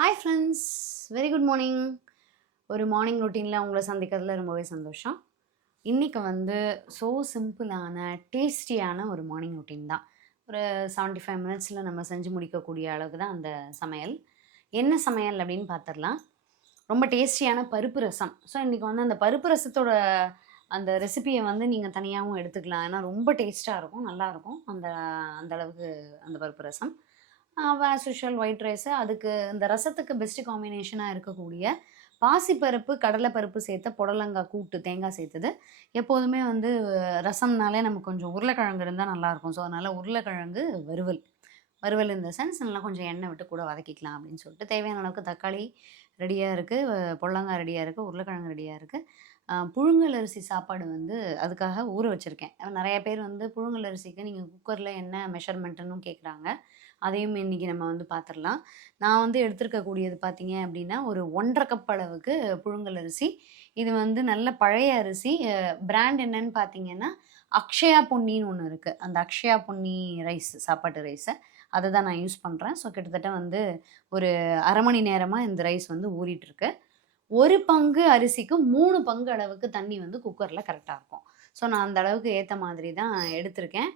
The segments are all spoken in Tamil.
Hi friends, very good morning. ஒரு மார்னிங் ரொட்டீனில் உங்களை சந்திக்கிறதுல ரொம்பவே சந்தோஷம். இன்றைக்கி வந்து சிம்பிளான டேஸ்டியான ஒரு மார்னிங் ரொட்டீன் தான். ஒரு 75 மினிட்ஸில் நம்ம செஞ்சு முடிக்கக்கூடிய அளவுக்கு தான் அந்த சமையல். என்ன சமையல் அப்படின்னு பார்த்துடலாம். ரொம்ப டேஸ்டியான பருப்பு ரசம். ஸோ இன்றைக்கி வந்து அந்த பருப்பு ரசத்தோட அந்த ரெசிபியை வந்து நீங்கள் தனியாகவும் எடுத்துக்கலாம். ஏன்னா ரொம்ப டேஸ்ட்டாக இருக்கும், நல்லாயிருக்கும் அந்த அந்த அளவுக்கு அந்த பருப்பு ரசம். As usual white rice. அதுக்கு இந்த ரசத்துக்கு பெஸ்ட்டு காம்பினேஷனாக இருக்கக்கூடிய பாசிப்பருப்பு, கடலைப்பருப்பு சேர்த்த புடலங்காய் கூட்டு, தேங்காய் சேர்த்தது. எப்போதுமே வந்து ரசம்னாலே நமக்கு கொஞ்சம் உருளைக்கிழங்கு இருந்தால் நல்லாயிருக்கும். ஸோ அதனால் உருளைக்கிழங்கு வறுவல். வறுவல் இந்த சென்ஸ் நல்லா கொஞ்சம் எண்ணெய் விட்டு கூட வதக்கிக்கலாம் அப்படின்னு சொல்லிட்டு தேவையான அளவுக்கு தக்காளி ரெடியாக இருக்குது, புடலங்காய் ரெடியாக இருக்குது, உருளைக்கிழங்கு ரெடியாக இருக்குது. புழுங்கல் அரிசி சாப்பாடு வந்து அதுக்காக ஊற வச்சுருக்கேன். நிறைய பேர் வந்து புழுங்கல் அரிசிக்கு நீங்கள் குக்கரில் என்ன மெஷர்மெண்ட்டுன்னு கேட்குறாங்க. அதையும் இன்றைக்கி நம்ம வந்து பார்த்துடலாம். நான் வந்து எடுத்துருக்கக்கூடியது பார்த்தீங்க அப்படின்னா, ஒரு 1 1/2 கப் அளவுக்கு புழுங்கல் அரிசி. இது வந்து நல்ல பழைய அரிசி. பிராண்ட் என்னன்னு பார்த்தீங்கன்னா, அக்ஷயா பொன்னின்னு ஒன்று இருக்குது. அந்த அக்ஷயா பொன்னி ரைஸ், சாப்பாட்டு ரைஸு. அதை தான் நான் யூஸ் பண்ணுறேன். ஸோ கிட்டத்தட்ட வந்து ஒரு 1/2 மணி நேரமாக இந்த ரைஸ் வந்து ஊறிட்டுருக்கு. 1 பங்கு அரிசிக்கு 3 பங்கு அளவுக்கு தண்ணி வந்து குக்கரில் கரெக்டாக இருக்கும். ஸோ நான் அந்த அளவுக்கு ஏற்ற மாதிரி தான் எடுத்திருக்கேன்.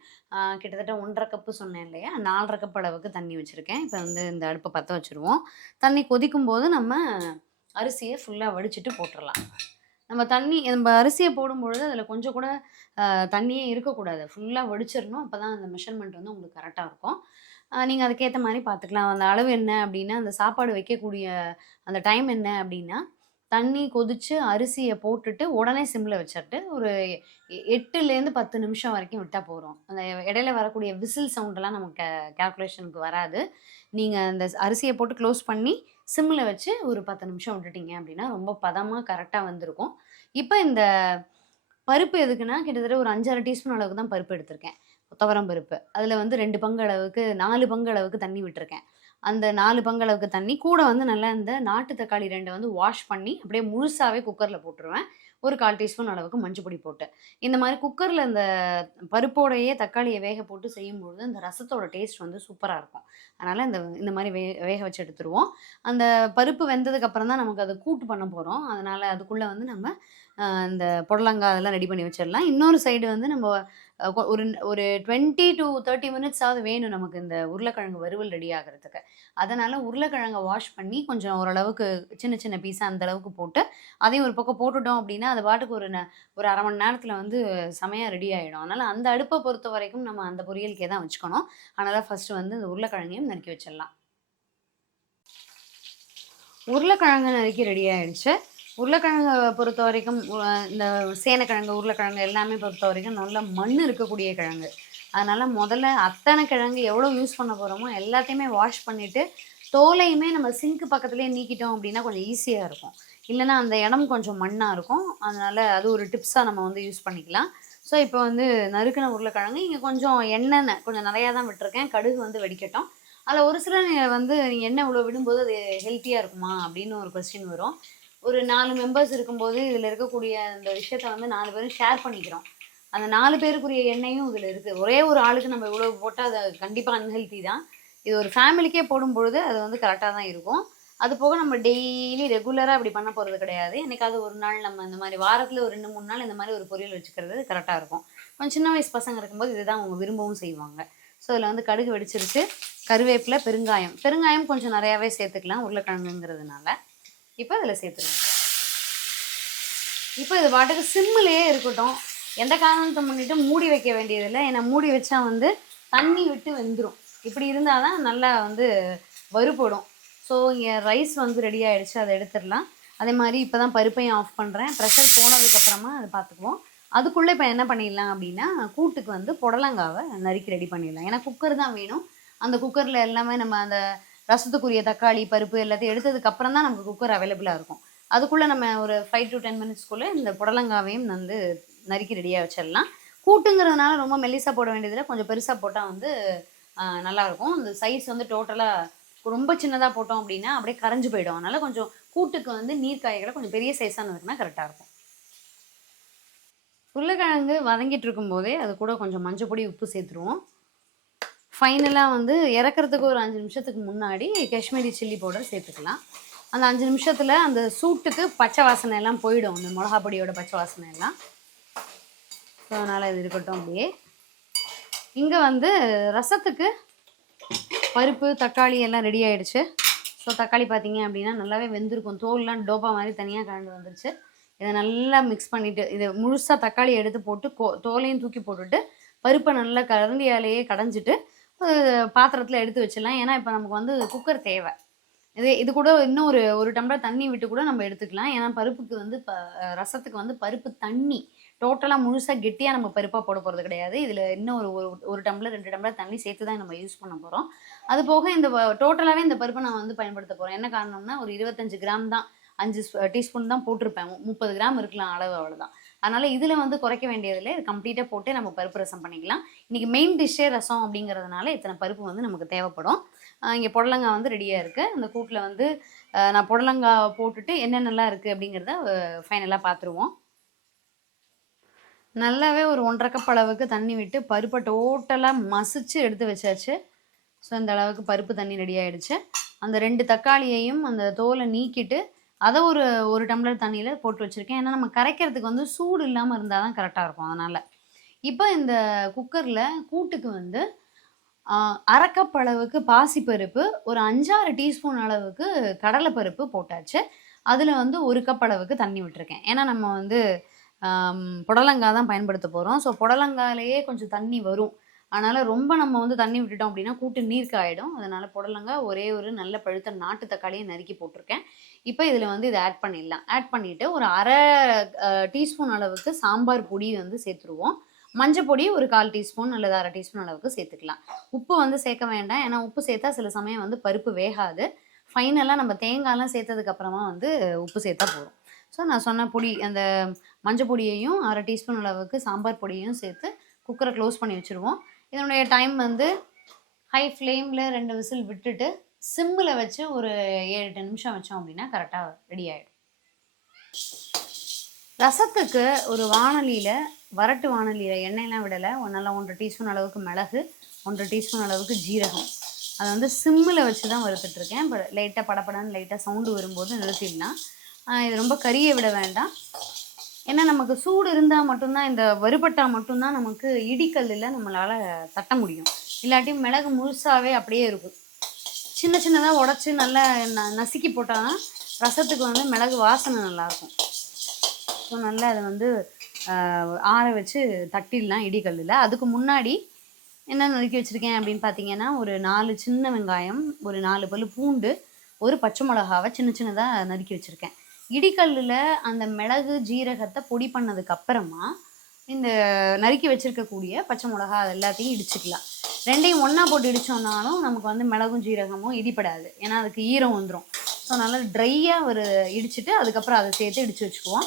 கிட்டத்தட்ட 1 1/2 கப்பு சொன்னேன் இல்லையா, 4 1/2 கப் அளவுக்கு தண்ணி வச்சுருக்கேன். இப்போ வந்து இந்த அடுப்பை பற்ற வச்சுருவோம். தண்ணி கொதிக்கும்போது நம்ம அரிசியை ஃபுல்லாக வடிச்சிட்டு போட்டுடலாம். நம்ம அரிசியை போடும்பொழுது அதில் கொஞ்சம் கூட தண்ணியே இருக்கக்கூடாது. ஃபுல்லாக வடிச்சிடணும். அப்போ தான் அந்த மெஷர்மெண்ட் வந்து உங்களுக்கு கரெக்டாக இருக்கும். நீங்கள் அதுக்கேற்ற மாதிரி பார்த்துக்கலாம். அந்த அளவு என்ன அப்படின்னா, அந்த சாப்பாடு வைக்கக்கூடிய அந்த டைம் என்ன அப்படின்னா, தண்ணி கொதிச்சு அரிசியை போட்டுட்டு உடனே சிம்மில் வச்சுட்டு ஒரு 8லேருந்து 10 நிமிஷம் வரைக்கும் விட்டால் போதும். அந்த இடையில வரக்கூடிய விசில் சவுண்டெல்லாம் நமக்கு கேல்குலேஷனுக்கு வராது. நீங்கள் அந்த அரிசியை போட்டு க்ளோஸ் பண்ணி சிம்மில் வச்சு ஒரு 10 நிமிஷம் விட்டுட்டீங்க அப்படின்னா ரொம்ப பதமாக கரெக்டாக வந்திருக்கும். இப்போ இந்த பருப்பு எதுக்குன்னா, கிட்டத்தட்ட ஒரு 5 1/2 டீஸ்பூன் அளவுக்கு தான் பருப்பு எடுத்திருக்கேன். துவரம் பருப்பு. அதில் வந்து 2 பங்கு அளவுக்கு 4 பங்கு அளவுக்கு தண்ணி விட்டுருக்கேன். அந்த 4 பங்கு அளவுக்கு தண்ணி கூட வந்து நல்லா இந்த நாட்டு தக்காளி 2 வந்து வாஷ் பண்ணி அப்படியே முழுசாவே குக்கரில் போட்டுருவேன். ஒரு 1/4 டீஸ்பூன் அளவுக்கு மஞ்சள் பொடி போட்டு. இந்த மாதிரி குக்கரில் இந்த பருப்போடையே தக்காளியை வேக போட்டு செய்யும்பொழுது அந்த ரசத்தோட டேஸ்ட் வந்து சூப்பராக இருக்கும். அதனால் இந்த மாதிரி வேக வச்சு எடுத்துருவோம். அந்த பருப்பு வெந்ததுக்கு அப்புறம் தான் நமக்கு அதை கூட்டு பண்ண போகிறோம். அதனால் அதுக்குள்ளே வந்து நம்ம இந்த புடலங்காய் அதெல்லாம் ரெடி பண்ணி வச்சிடலாம். இன்னொரு சைடு வந்து நம்ம ஒரு ஒரு 20 to 30 மினிட்ஸாவது வேணும் நமக்கு இந்த உருளைக்கிழங்கு வறுவல் ரெடி ஆகிறதுக்கு. அதனால் உருளைக்கிழங்கை வாஷ் பண்ணி கொஞ்சம் ஓரளவுக்கு சின்ன சின்ன பீஸாக அந்த அளவுக்கு போட்டு அதையும் ஒரு பக்கம் போட்டுட்டோம் அப்படின்னா அது பாட்டுக்கு ஒரு 1/2 மணி நேரத்தில் வந்து செமையாக ரெடி ஆகிடும். அதனால் அந்த அடுப்பை பொறுத்த வரைக்கும் நம்ம அந்த பொரியலுக்கே தான் வச்சுக்கணும். அதனால் ஃபஸ்ட்டு வந்து இந்த உருளைக்கிழங்கையும் நறுக்கி வச்சிடலாம். உருளைக்கிழங்கு நறுக்கி ரெடி ஆகிடுச்சு. உருளைக்கிழங்கை பொறுத்த வரைக்கும் இந்த சேனைக்கிழங்கு, உருளைக்கிழங்கு எல்லாமே பொறுத்த வரைக்கும் நல்ல மண் இருக்கக்கூடிய கிழங்கு. அதனால் முதல்ல அத்தனை கிழங்கு எவ்வளோ யூஸ் பண்ண போகிறோமோ எல்லாத்தையுமே வாஷ் பண்ணிவிட்டு தோலையுமே நம்ம சிங்க்கு பக்கத்துலேயே நீக்கிட்டோம் அப்படின்னா கொஞ்சம் ஈஸியாக இருக்கும். இல்லைன்னா அந்த இடம் கொஞ்சம் மண்ணாக இருக்கும். அதனால் அது ஒரு டிப்ஸாக நம்ம வந்து யூஸ் பண்ணிக்கலாம். ஸோ இப்போ வந்து நறுக்கின உருளைக்கிழங்கு இங்கே கொஞ்சம் எண்ணெய் கொஞ்சம் நிறையா தான் விட்டுருக்கேன். கடுகு வந்து வெடிக்கட்டும். அதில் ஒரு சிலர் வந்து நீங்கள் எண்ணெய் இவ்வளோ விடும்போது அது ஹெல்த்தியாக இருக்குமா அப்படின்னு ஒரு கொஸ்டின் வரும். ஒரு 4 மெம்பர்ஸ் இருக்கும்போது இதில் இருக்கக்கூடிய அந்த விஷயத்த வந்து 4 பேரும் ஷேர் பண்ணிக்கிறோம். அந்த 4 பேருக்குரிய எண்ணெயும் இதில் இருக்குது. ஒரே ஒரு ஆளுக்கு நம்ம இவ்வளோ போட்டால் அது கண்டிப்பாக அன்ஹெல்த்தி தான். இது ஒரு ஃபேமிலிக்கே போடும்பொழுது அது வந்து கரெக்டாக தான் இருக்கும். அது போக நம்ம டெய்லி ரெகுலராக அப்படி பண்ண போகிறது கிடையாது. என்னைக்காவது ஒரு நாள் நம்ம இந்த மாதிரி வாரத்தில் ஒரு 2 3 நாள் இந்த மாதிரி ஒரு பொரியல் வச்சுக்கிறது கரெக்டாக இருக்கும். கொஞ்சம் சின்ன வயசு பசங்க இருக்கும்போது இதுதான் அவங்க விரும்பவும் செய்வாங்க. ஸோ இதில் வந்து கடுகு வெடிச்சிருச்சு, கருவேப்பிலை, பெருங்காயம் கொஞ்சம் நிறையாவே சேர்த்துக்கலாம் உருளைக்கிழங்குங்கிறதுனால. இப்போ இதில் சேர்த்துருவோம். இப்போ இது பாட்டுக்கு சிம்மிலேயே இருக்கட்டும். எந்த காரணத்தை முன்னிட்டு மூடி வைக்க வேண்டியதில்லை. ஏன்னா மூடி வச்சா வந்து தண்ணி விட்டு வெந்துடும். இப்படி இருந்தால் தான் நல்லா வந்து வறுபடும். ஸோ இங்கே ரைஸ் வந்து ரெடி ஆகிடுச்சு, அதை எடுத்துடலாம். அதே மாதிரி இப்போ தான் பருப்பையும் ஆஃப் பண்ணுறேன். ப்ரெஷர் போனதுக்கப்புறமா அதை பார்த்துக்குவோம். அதுக்குள்ளே இப்போ என்ன பண்ணிடலாம் அப்படின்னா, கூட்டுக்கு வந்து புடலங்காவை நறுக்கி ரெடி பண்ணிடலாம். ஏன்னா குக்கர் தான் வேணும். அந்த குக்கரில் எல்லாமே நம்ம அந்த ரசத்துக்குரிய தக்காளி, பருப்பு எல்லாத்தையும் எடுத்ததுக்கப்புறம் தான் நமக்கு குக்கர் அவைலபிளாக இருக்கும். அதுக்குள்ளே நம்ம ஒரு 5 to 10 மினிட்ஸ்க்குள்ளே இந்த புடலங்காவையும் வந்து நறுக்கி ரெடியாக வச்சிடலாம். கூட்டுங்கிறதுனால ரொம்ப மெல்லிசாக போட வேண்டியதில்லை. கொஞ்சம் பெருசாக போட்டால் வந்து நல்லாயிருக்கும். அந்த சைஸ் வந்து டோட்டலாக ரொம்ப சின்னதாக போட்டோம் அப்படின்னா அப்படியே கரைஞ்சி போயிடும். அதனால் கொஞ்சம் கூட்டுக்கு வந்து நீர்க்காய்களை கொஞ்சம் பெரிய சைஸாக இருக்குன்னா கரெக்டாக இருக்கும். உருளைக்கிழங்கு வதங்கிட்டு இருக்கும்போதே அது கூட கொஞ்சம் மஞ்சள் பொடி, உப்பு சேர்த்துருவோம். ஃபைனலாக வந்து இறக்குறதுக்கு ஒரு 5 நிமிஷத்துக்கு முன்னாடி காஷ்மீரி சில்லி பவுடர் சேர்த்துக்கலாம். அந்த 5 நிமிஷத்தில் அந்த சூட்டுக்கு பச்சை வாசனை எல்லாம் போயிடும், அந்த மிளகா பொடியோட பச்சை வாசனை எல்லாம். ஸோ அதனால் இது இருக்கட்டும் அப்படியே. இங்கே வந்து ரசத்துக்கு பருப்பு தக்காளி எல்லாம் ரெடி ஆகிடுச்சு. ஸோ தக்காளி பார்த்தீங்க அப்படின்னா நல்லாவே வெந்திருக்கும், தோல்லாம் டோப்பா மாதிரி தனியாக கலந்து வந்துருச்சு. இதை நல்லா மிக்ஸ் பண்ணிவிட்டு இது முழுசாக தக்காளி எடுத்து போட்டு தோலையும் தூக்கி போட்டுட்டு பருப்பை நல்லா கரண்டியாலேயே கடைஞ்சிட்டு பாத்திரத்தில் எடுத்து வச்சிடலாம். ஏன்னா இப்போ நமக்கு வந்து குக்கர் தேவை. இது கூட இன்னும் ஒரு டம்ளர் தண்ணி விட்டு கூட நம்ம எடுத்துக்கலாம். ஏன்னா பருப்புக்கு வந்து ரசத்துக்கு வந்து பருப்பு தண்ணி டோட்டலாக முழுசாக கெட்டியாக நம்ம பருப்பாக போட போகிறது கிடையாது. இதில் இன்னும் ஒரு டம்ளர் 2 டம்ளர் தண்ணி சேர்த்து தான் நம்ம யூஸ் பண்ண போகிறோம். அது போக இந்த டோட்டலாகவே இந்த பருப்பை நான் வந்து பயன்படுத்த போகிறேன். என்ன காரணம்னா ஒரு 25 கிராம் தான், 5 டீஸ்பூன் தான் போட்டிருப்பேன். 30 கிராம் இருக்கலாம் அளவு, அவ்வளோதான். அதனால் இதில் வந்து குறைக்க வேண்டியதில்லை. இது கம்ப்ளீட்டாக போட்டு நம்ம பருப்பு ரசம் பண்ணிக்கலாம். இன்றைக்கி மெயின் டிஷ்ஷே ரசம் அப்படிங்கிறதுனால இத்தனை பருப்பு வந்து நமக்கு தேவைப்படும். இங்கே புடலங்காய் வந்து ரெடியாக இருக்குது. அந்த கூட்டில் வந்து நான் புடலங்காய் போட்டுட்டு என்னென்னலாம் இருக்குது அப்படிங்கிறத ஃபைனலாக பார்த்துருவோம். நல்லாவே ஒரு 1.5 கப் அளவுக்கு தண்ணி விட்டு பருப்பை டோட்டலாக மசிச்சு எடுத்து வச்சாச்சு. ஸோ இந்த அளவுக்கு பருப்பு தண்ணி ரெடி ஆகிடுச்சு. அந்த 2 தக்காளியையும் அந்த தோலை நீக்கிட்டு அதை ஒரு டம்ளர் தண்ணியில் போட்டு வச்சுருக்கேன். ஏன்னா நம்ம கரைக்கிறதுக்கு வந்து சூடு இல்லாமல் இருந்தால் தான் கரெக்டாக இருக்கும். அதனால் இப்போ இந்த குக்கரில் கூட்டுக்கு வந்து 1/2 கப் அளவுக்கு பாசிப்பருப்பு, ஒரு 5-6 டீஸ்பூன் அளவுக்கு கடலைப்பருப்பு போட்டாச்சு. அதில் வந்து 1 கப் அளவுக்கு தண்ணி விட்டுருக்கேன். ஏன்னா நம்ம வந்து புடலங்காய் தான் பயன்படுத்த போகிறோம். ஸோ புடலங்காயிலேயே கொஞ்சம் தண்ணி வரும். அதனால் ரொம்ப நம்ம வந்து தண்ணி விட்டுட்டோம் அப்படின்னா கூட்டு நீர்க்க ஆகிடும். அதனால் புடலங்காய் ஒரே ஒரு நல்ல பழுத்த நாட்டு தக்காளியை நறுக்கி போட்டிருக்கேன். இப்போ இதில் வந்து இதை ஆட் பண்ணிடலாம். ஆட் பண்ணிவிட்டு ஒரு 1/2 டீஸ்பூன் அளவுக்கு சாம்பார் பொடி வந்து சேர்த்துருவோம். மஞ்சள் பொடி ஒரு 1/4 டீஸ்பூன் அல்லது 1/2 டீஸ்பூன் அளவுக்கு சேர்த்துக்கலாம். உப்பு வந்து சேர்க்க வேண்டாம். ஏன்னா உப்பு சேர்த்தா சில சமயம் வந்து பருப்பு வேகாது. ஃபைனலாக நம்ம தேங்காய்லாம் சேர்த்ததுக்கப்புறமா வந்து உப்பு சேர்த்தா போதும். ஸோ நான் சொன்ன பொடி, அந்த மஞ்சள் பொடியையும் 1/2 டீஸ்பூன் அளவுக்கு சாம்பார் பொடியையும் சேர்த்து குக்கரை க்ளோஸ் பண்ணி வச்சுருவோம். இதனுடைய டைம் வந்து ஹை ஃப்ளேமில் 2 விசில் விட்டுட்டு சிம்மில் வச்சு ஒரு 7-8 நிமிஷம் வச்சோம் அப்படின்னா கரெக்டாக ரெடி ஆகிடும். ரசத்துக்கு ஒரு வரட்டு வானலியில் எண்ணெயெல்லாம் விடலை. நல்லா 1/2 டீஸ்பூன் அளவுக்கு மிளகு, 1/2 டீஸ்பூன் அளவுக்கு ஜீரகம், அதை வந்து சிம்மில் வச்சு தான் வறுத்துட்ருக்கேன். இப்போ லைட்டாக படப்படன்னு லைட்டாக சவுண்டு வரும்போது நிறுத்திடலாம். இது ரொம்ப கறியை விட வேண்டாம். ஏன்னா நமக்கு சூடு இருந்தால் மட்டும்தான், இந்த வறுபட்டால் மட்டும்தான் நமக்கு இடிக்கல்லில் நம்மளால் தட்ட முடியும். இல்லாட்டி மிளகு முழுசாகவே அப்படியே இருக்கும். சின்ன சின்னதாக உடச்சி நல்லா நசுக்கி போட்டால் தான் ரசத்துக்கு வந்து மிளகு வாசனை நல்லாயிருக்கும். ஸோ நல்லா அதை வந்து ஆற வச்சு தட்டிடலாம் இடிக்கல்லில். அதுக்கு முன்னாடி என்ன நறுக்கி வச்சுருக்கேன் அப்படின்னு பார்த்தீங்கன்னா, ஒரு 4 சின்ன வெங்காயம், ஒரு 4 பல் பூண்டு, ஒரு பச்சை மிளகாவை சின்ன சின்னதாக நறுக்கி வச்சுருக்கேன். இடிக்கல்லில் அந்த மிளகு ஜீரகத்தை பொடி பண்ணதுக்கு அப்புறமா இந்த நறுக்கி வச்சுருக்கக்கூடிய பச்சை மிளகா அது எல்லாத்தையும் இடிச்சுக்கலாம். ரெண்டையும் ஒன்றா போட்டு இடித்தோம்னாலும் நமக்கு வந்து மிளகும் ஜீரகமும் இடிப்படாது. ஏன்னா அதுக்கு ஈரம் வந்துடும். ஸோ நல்லா ட்ரையாக இடிச்சுட்டு அதுக்கப்புறம் அதை சேர்த்து இடித்து வச்சுக்குவோம்.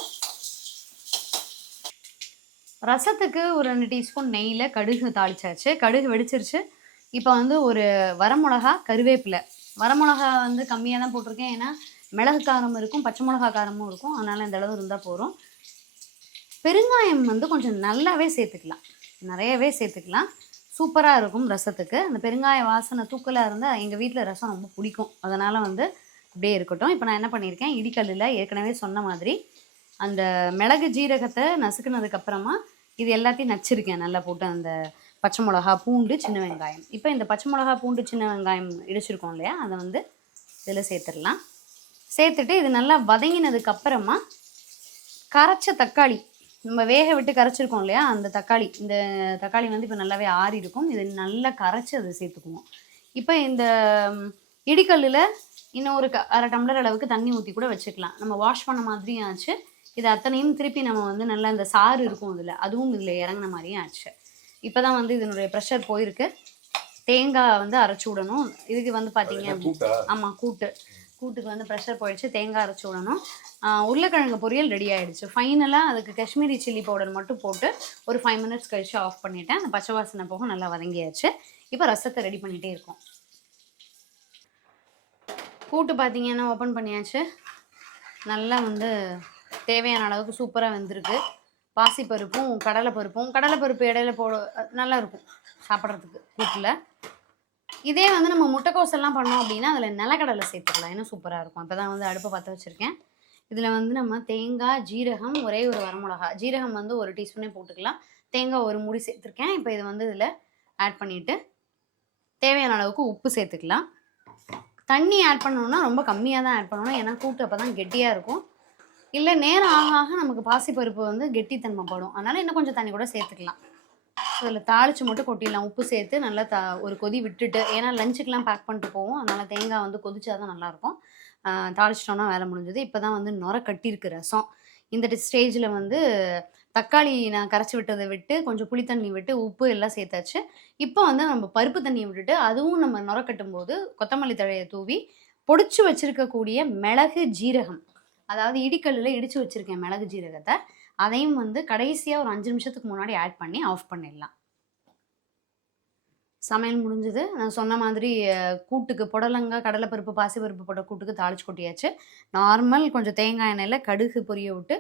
ரசத்துக்கு ஒரு 2 டீஸ்பூன் நெய்யில் கடுகு தாளிச்சாச்சு. கடுகு வெடிச்சிருச்சு. இப்போ வந்து ஒரு வரமிளகா, கருவேப்பிலை. வரமிளகா வந்து கம்மியாக தான் போட்டிருக்கேன். ஏன்னா மிளகு காரம் இருக்கும், பச்சை மிளகா காரமும் இருக்கும். அதனால் இந்த அளவு இருந்தால் போதும். பெருங்காயம் வந்து கொஞ்சம் நல்லாவே சேர்த்துக்கலாம், நிறையவே சேர்த்துக்கலாம். சூப்பராக இருக்கும் ரசத்துக்கு. அந்த பெருங்காய வாசனை தூக்கலாக இருந்தால் எங்கள் வீட்டில் ரசம் ரொம்ப பிடிக்கும். அதனால் வந்து அப்படியே இருக்கட்டும். இப்போ நான் என்ன பண்ணியிருக்கேன், இடிக்கல்லில் ஏற்கனவே சொன்ன மாதிரி அந்த மிளகு ஜீரகத்தை நசுக்குனதுக்கப்புறமா இது எல்லாத்தையும் நச்சிருக்கேன் நல்லா போட்டு. அந்த பச்சை மிளகா, பூண்டு, சின்ன வெங்காயம். இப்போ இந்த பச்சை மிளகா, பூண்டு, சின்ன வெங்காயம் இடிச்சிருக்கோம் இல்லையா, அதை வந்து இதில் சேர்த்துடலாம். சேர்த்துட்டு இது நல்லா வதங்கினதுக்கப்புறமா கரைச்ச தக்காளி, நம்ம வேக விட்டு கரைச்சிருக்கோம் இல்லையா, அந்த தக்காளி, இந்த தக்காளி வந்து இப்போ நல்லாவே ஆறி இருக்கும். இது நல்லா கரைச்சி அதை சேர்த்துக்குவோம். இப்போ இந்த இடிக்கல்லில் இன்னும் ஒரு 1/2 டம்ளர் அளவுக்கு தண்ணி ஊற்றி கூட வச்சுக்கலாம். நம்ம வாஷ் பண்ண மாதிரியும் ஆச்சு. இது அத்தனையும் திருப்பி நம்ம வந்து நல்லா இந்த சாறு இருக்கும் இதில், அதுவும் இதில் இறங்கின மாதிரியும் ஆச்சு. இப்போ தான் வந்து இதனுடைய ப்ரெஷர் போயிருக்கு. தேங்காய் வந்து அரைச்சி விடணும். இதுக்கு வந்து பார்த்தீங்க, ஆமாம் கூட்டுக்கு வந்து ப்ரெஷர் போயிடுச்சு. தேங்காய் அரைச்சி விடணும். உருளைக்கிழங்கு பொரியல் ரெடி ஆகிடுச்சு. ஃபைனலாக அதுக்கு காஷ்மீரி சில்லி பவுடர் மட்டும் போட்டு ஒரு 5 மினிட்ஸ் கழிச்சு ஆஃப் பண்ணிவிட்டேன். அந்த பச்சை வாசனை போக நல்லா வதங்கியாச்சு. இப்போ ரசத்தை ரெடி பண்ணிகிட்டே இருக்கோம். கூட்டு பார்த்தீங்கன்னா ஓப்பன் பண்ணியாச்சு. நல்லா வந்து தேவையான அளவுக்கு சூப்பராக வெந்திருக்கு. பாசிப்பருப்பும் கடலைப்பருப்பு இடையில நல்லா இருக்கும் சாப்பிட்றதுக்கு கூட்டில். இதே வந்து நம்ம முட்டைக்கோஸ் எல்லாம் பண்ணோம் அப்படின்னா அதில் நிலக்கடலை சேர்த்துக்கலாம், இன்னும் சூப்பராக இருக்கும். இப்போ தான் வந்து அடுப்பை பற்ற வச்சுருக்கேன். இதில் வந்து நம்ம தேங்காய், ஜீரகம், ஒரே ஒரு வரமிளகா, ஜீரகம் வந்து 1 டீஸ்பூனே போட்டுக்கலாம். தேங்காய் 1 மூடி சேர்த்துருக்கேன். இப்போ இது வந்து இதில் ஆட் பண்ணிவிட்டு தேவையான அளவுக்கு உப்பு சேர்த்துக்கலாம். தண்ணி ஆட் பண்ணணும்னா ரொம்ப கம்மியாக தான் ஆட் பண்ணணும், ஏன்னா கூட்டு அப்போ தான் கெட்டியாக இருக்கும். இல்லை நேரம் ஆக ஆக நமக்கு பாசிப்பருப்பு வந்து கெட்டித்தன்மை படும், அதனால் இன்னும் கொஞ்சம் தண்ணி கூட சேர்த்துக்கலாம். அதில் தாளித்து மட்டும் கொட்டிடலாம். உப்பு சேர்த்து நல்லா ஒரு கொதி விட்டுட்டு, ஏன்னா லஞ்சுக்கெலாம் பேக் பண்ணிட்டு போவோம், அதனால் தேங்காய் வந்து கொதிச்சா தான் நல்லாயிருக்கும். தாளிச்சிட்டோன்னா வேலை முடிஞ்சது. இப்போ தான் வந்து நுர கட்டியிருக்கு ரசம். இந்த ஸ்டேஜில் வந்து தக்காளி நான் கரைச்சி விட்டதை விட்டு கொஞ்சம் புளி தண்ணி விட்டு உப்பு எல்லாம் சேர்த்தாச்சு. இப்போ வந்து நம்ம பருப்பு தண்ணியை விட்டுட்டு அதுவும் நம்ம நுர கட்டும்போது கொத்தமல்லி தழையை தூவி பொடிச்சு வச்சுருக்கக்கூடிய மிளகு, ஜீரகம், அதாவது இடிக்கல்லில் இடித்து வச்சுருக்கேன் மிளகு ஜீரகத்தை, அதையும் வந்து கடைசியாக ஒரு 5 நிமிஷத்துக்கு முன்னாடி ஆட் பண்ணி ஆஃப் பண்ணிடலாம். சமையல் முடிஞ்சது. நான் சொன்ன மாதிரி கூட்டுக்கு புடலங்காய், கடலைப்பருப்பு, பாசிப்பருப்பு போட்ட கூட்டுக்கு தாளிச்சு கொட்டியாச்சு. நார்மல் கொஞ்சம் தேங்காய் எண்ணெயில் கடுகு பொரிய விட்டு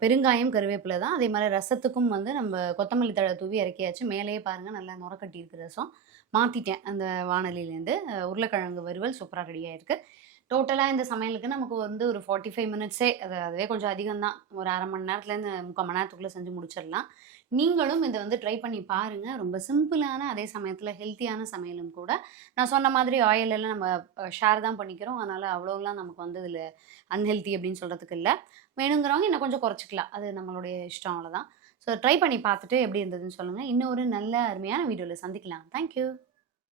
பெருங்காயம், கருவேப்பிலை தான். அதே மாதிரி ரசத்துக்கும் வந்து நம்ம கொத்தமல்லி தழை தூவி இறக்கியாச்சு. மேலேயே பாருங்கள் நல்லா நுர கட்டியிருக்கு ரசம். மாற்றிட்டேன் அந்த வாணலிலேருந்து. உருளைக்கிழங்கு வறுவல் சூப்பராக ரெடி ஆயிருக்கு. டோட்டலாக இந்த சமையலுக்கு நமக்கு வந்து ஒரு 45 மினிட்ஸே, அதுவே கொஞ்சம் அதிகம் தான். ஒரு 1/2 மணி நேரத்துலேருந்து 3/4 மணி நேரத்துக்குள்ளே செஞ்சு முடிச்சிடலாம். நீங்களும் இதை வந்து ட்ரை பண்ணி பாருங்கள். ரொம்ப சிம்பிளான, அதே சமயத்தில் ஹெல்த்தியான சமையலும் கூட. நான் சொன்ன மாதிரி ஆயில் எல்லாம் நம்ம ஷேர் தான் பண்ணிக்கிறோம், அதனால் அவ்வளோலாம் நமக்கு வந்து இதில் அன்ஹெல்த்தி அப்படின்னு சொல்கிறதுக்கு இல்லை. வேணுங்கிறவங்க இன்னும் கொஞ்சம் குறைச்சிக்கலாம், அது நம்மளுடைய இஷ்டம், அவ்வளோதான். ஸோ ட்ரை பண்ணி பார்த்துட்டு எப்படி இருந்ததுன்னு சொல்லுங்கள். இன்னும் ஒரு நல்ல அருமையான வீடியோவில் சந்திக்கலாம். தேங்க்யூ.